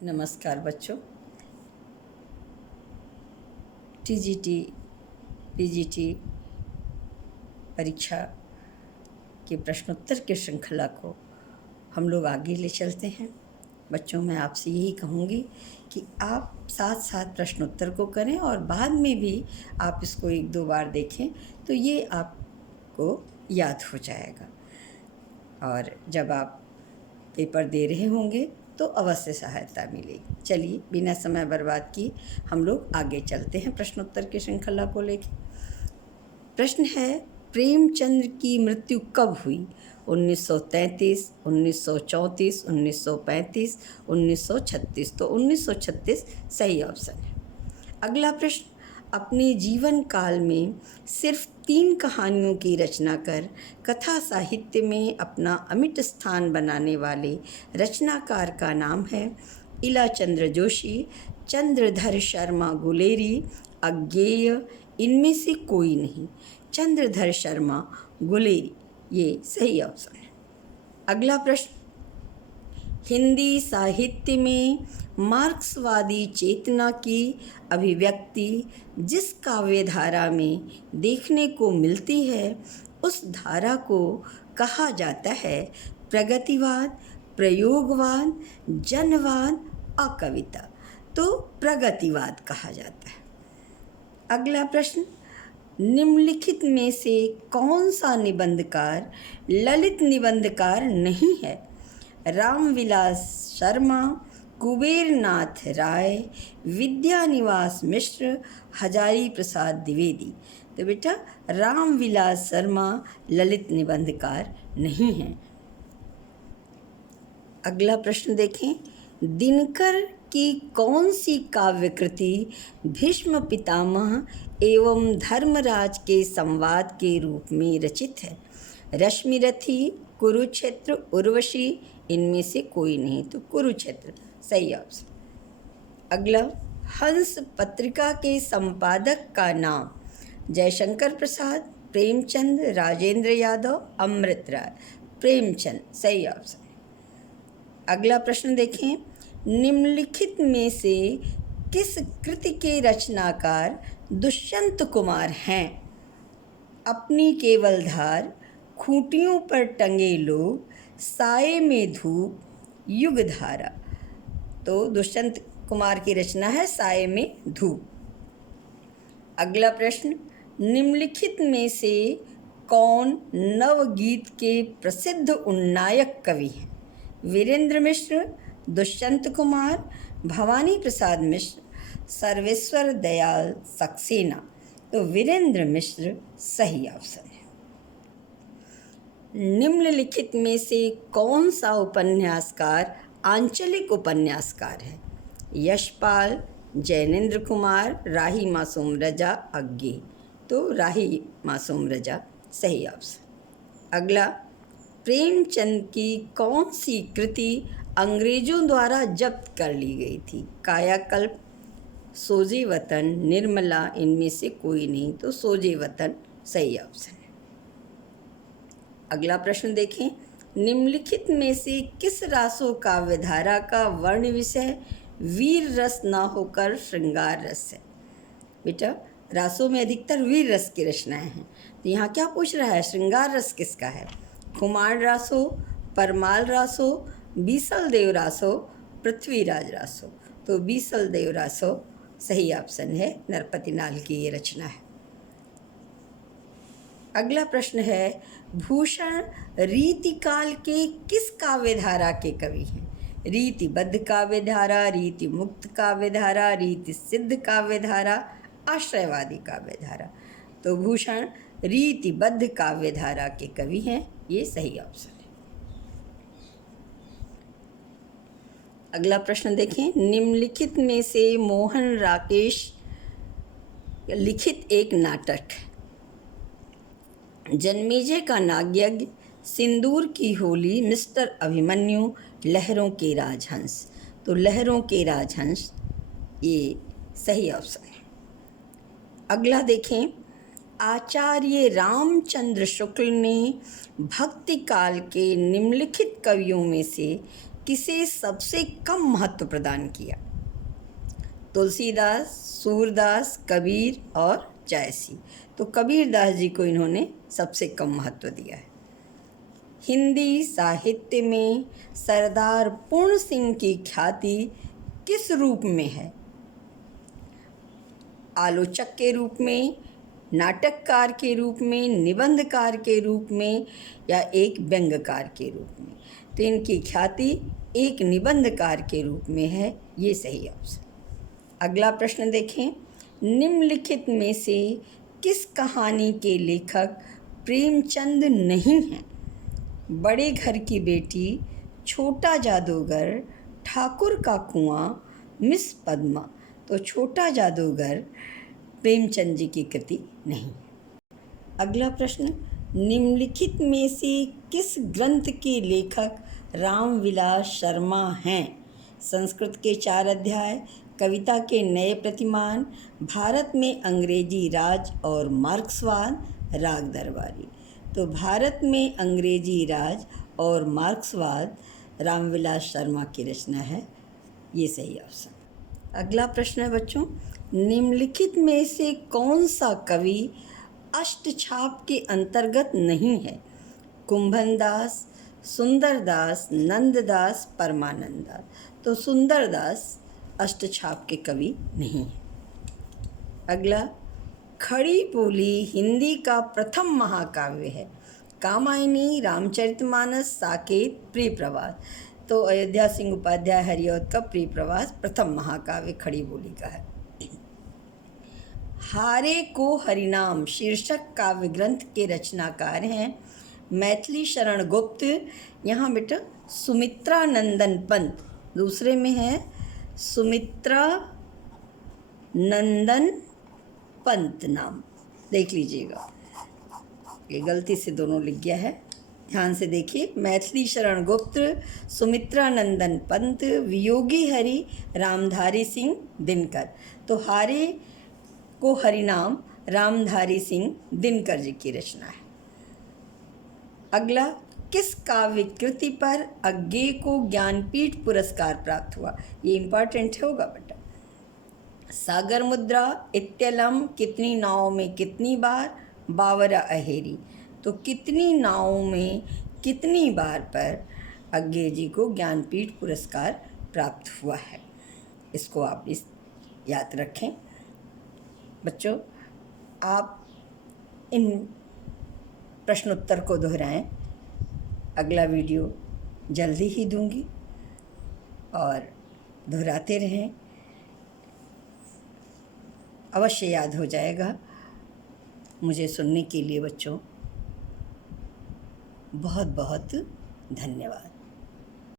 नमस्कार बच्चों। TGT PGT परीक्षा के प्रश्नोत्तर की श्रृंखला को हम लोग आगे ले चलते हैं। बच्चों, मैं आपसे यही कहूँगी कि आप साथ साथ प्रश्नोत्तर को करें और बाद में भी आप इसको 1-2 बार देखें तो ये आपको याद हो जाएगा। और जब आप पेपर दे रहे होंगे तो अवश्य सहायता मिलेगी। चलिए, बिना समय बर्बाद किए हम लोग आगे चलते हैं प्रश्नोत्तर की श्रृंखला को लेकर। प्रश्न है, प्रेमचंद की मृत्यु कब हुई? 1933, 1934, 1935, 1936। तो 1936 सही ऑप्शन है। अगला प्रश्न, अपने जीवन काल में सिर्फ 3 कहानियों की रचना कर कथा साहित्य में अपना अमिट स्थान बनाने वाले रचनाकार का नाम है? इलाचंद्र जोशी, चंद्रधर शर्मा गुलेरी, अज्ञेय, इनमें से कोई नहीं। चंद्रधर शर्मा गुलेरी ये सही ऑप्शन है। अगला प्रश्न, हिंदी साहित्य में मार्क्सवादी चेतना की अभिव्यक्ति जिस काव्य धारा में देखने को मिलती है उस धारा को कहा जाता है? प्रगतिवाद, प्रयोगवाद, जनवाद, अकविता। तो प्रगतिवाद कहा जाता है। अगला प्रश्न, निम्नलिखित में से कौन सा निबंधकार ललित निबंधकार नहीं है? रामविलास शर्मा, कुबेरनाथ राय, विद्यानिवास मिश्र, हजारी प्रसाद द्विवेदी। तो बेटा, रामविलास शर्मा ललित निबंधकार नहीं हैं। अगला प्रश्न देखें, दिनकर की कौन सी काव्य कृति भीष्म पितामह एवं धर्मराज के संवाद के रूप में रचित है? रश्मिरथी, कुरुक्षेत्र, उर्वशी, इनमें से कोई नहीं। तो कुरुक्षेत्र सही ऑप्शन। अगला, हंस पत्रिका के संपादक का नाम? जयशंकर प्रसाद, प्रेमचंद, राजेंद्र यादव, अमृत राय। प्रेमचंद सही ऑप्शन। अगला प्रश्न देखें, निम्नलिखित में से किस कृति के रचनाकार दुष्यंत कुमार हैं? अपनी केवल धार, खूंटियों पर टंगे लोग, साये में धूप, युग धारा। तो दुष्यंत कुमार की रचना है साये में धूप। अगला प्रश्न, निम्नलिखित में से कौन नवगीत के प्रसिद्ध उन्नायक कवि हैं? वीरेंद्र मिश्र, दुष्यंत कुमार, भवानी प्रसाद मिश्र, सर्वेश्वर दयाल सक्सेना। तो वीरेंद्र मिश्र सही ऑप्शन है। निम्नलिखित में से कौन सा उपन्यासकार आंचलिक उपन्यासकार है? यशपाल, जैनेन्द्र कुमार, राही मासूम रजा, अज्ञेय। तो राही मासूम रजा सही ऑप्शन। अगला, प्रेमचंद की कौन सी कृति अंग्रेजों द्वारा जब्त कर ली गई थी? कायाकल्प, सोजे वतन, निर्मला, इनमें से कोई नहीं। तो सोजे वतन सही ऑप्शन है। अगला प्रश्न देखें, निम्नलिखित में से किस रासो काव्यधारा का वर्ण विषय वीर रस ना होकर श्रृंगार रस है? बेटा, रासों में अधिकतर वीर रस की रचनाएं हैं। तो यहाँ क्या पूछ रहा है, श्रृंगार रस किसका है? खुमार रासो, परमाल रासो, बीसल देव रासो, पृथ्वीराज रासो। तो बीसल देव रासो सही ऑप्शन है। नरपति नाल की ये रचना है। अगला प्रश्न है, भूषण रीतिकाल के किस काव्यधारा के कवि हैं? रीतिबद्ध काव्यधारा, रीति मुक्त काव्यधारा, रीति सिद्ध काव्यधारा, आश्रयवादी काव्यधारा। तो भूषण रीतिबद्ध काव्यधारा के कवि हैं, ये सही ऑप्शन है। अगला प्रश्न देखें, निम्नलिखित में से मोहन राकेश लिखित एक नाटक है? जन्मेजय का नागयज्ञ, सिंदूर की होली, मिस्टर अभिमन्यु, लहरों के राजहंस। तो लहरों के राजहंस ये सही ऑप्शन है। अगला देखें, आचार्य रामचंद्र शुक्ल ने भक्ति काल के निम्नलिखित कवियों में से किसे सबसे कम महत्व प्रदान किया? तुलसीदास, सूरदास, कबीर और जायसी। तो कबीरदास जी को इन्होंने सबसे कम महत्व दिया है। हिंदी साहित्य में सरदार पूर्ण सिंह की ख्याति किस रूप में है? आलोचक के रूप में, नाटककार के रूप में, निबंधकार के रूप में या एक व्यंग्यकार के रूप में? तो इनकी ख्याति एक निबंधकार के रूप में है, ये सही ऑप्शन। अगला प्रश्न देखें, निम्नलिखित में से किस कहानी के लेखक प्रेमचंद नहीं हैं? बड़े घर की बेटी, छोटा जादूगर, ठाकुर का कुआं, मिस पद्मा। तो छोटा जादूगर प्रेमचंद जी की कृति नहीं। अगला प्रश्न, निम्नलिखित में से किस ग्रंथ के लेखक रामविलास शर्मा हैं? संस्कृत के 4 अध्याय, कविता के नए प्रतिमान, भारत में अंग्रेजी राज और मार्क्सवाद, राग दरबारी। तो भारत में अंग्रेजी राज और मार्क्सवाद रामविलास शर्मा की रचना है, ये सही ऑप्शन। अगला प्रश्न है बच्चों, निम्नलिखित में से कौन सा कवि अष्टछाप के अंतर्गत नहीं है? कुंभनदास, सुंदरदास, नंददास, परमानंद। तो सुंदरदास अष्टछाप के कवि नहीं है। अगला, खड़ी बोली हिंदी का प्रथम महाकाव्य है। कामायनी, रामचरितमानस, साकेत, प्रिय प्रवास। तो अयोध्या सिंह उपाध्याय हरिऔध का प्रिय प्रवास प्रथम महाकाव्य खड़ी बोली का है। हारे को हरिनाम शीर्षक काव्य ग्रंथ के रचनाकार हैं मैथिली शरण गुप्त। यहाँ बेटा सुमित्रा नंदन पंत दूसरे में है, सुमित्रा नंदन पंत नाम देख लीजिएगा, ये गलती से दोनों लिख गया है, ध्यान से देखिए। मैथिली शरण गुप्त, सुमित्रा नंदन पंत, वियोगी हरि रामधारी सिंह दिनकर। तो हारे को हरिनाम रामधारी सिंह दिनकर जी की रचना है। अगला, किस काव्य कृति पर अज्ञेय को ज्ञानपीठ पुरस्कार प्राप्त हुआ? ये इम्पॉर्टेंट होगा बेटा। सागर मुद्रा, इत्यलम, कितनी नावों में कितनी बार, बावरा अहेरी। तो कितनी नावों में कितनी बार पर अज्ञेय जी को ज्ञानपीठ पुरस्कार प्राप्त हुआ है, इसको आप याद रखें। बच्चों, आप इन प्रश्नोत्तर को दोहराएं। अगला वीडियो जल्दी ही दूंगी और दोहराते रहें, अवश्य याद हो जाएगा। मुझे सुनने के लिए बच्चों बहुत बहुत धन्यवाद।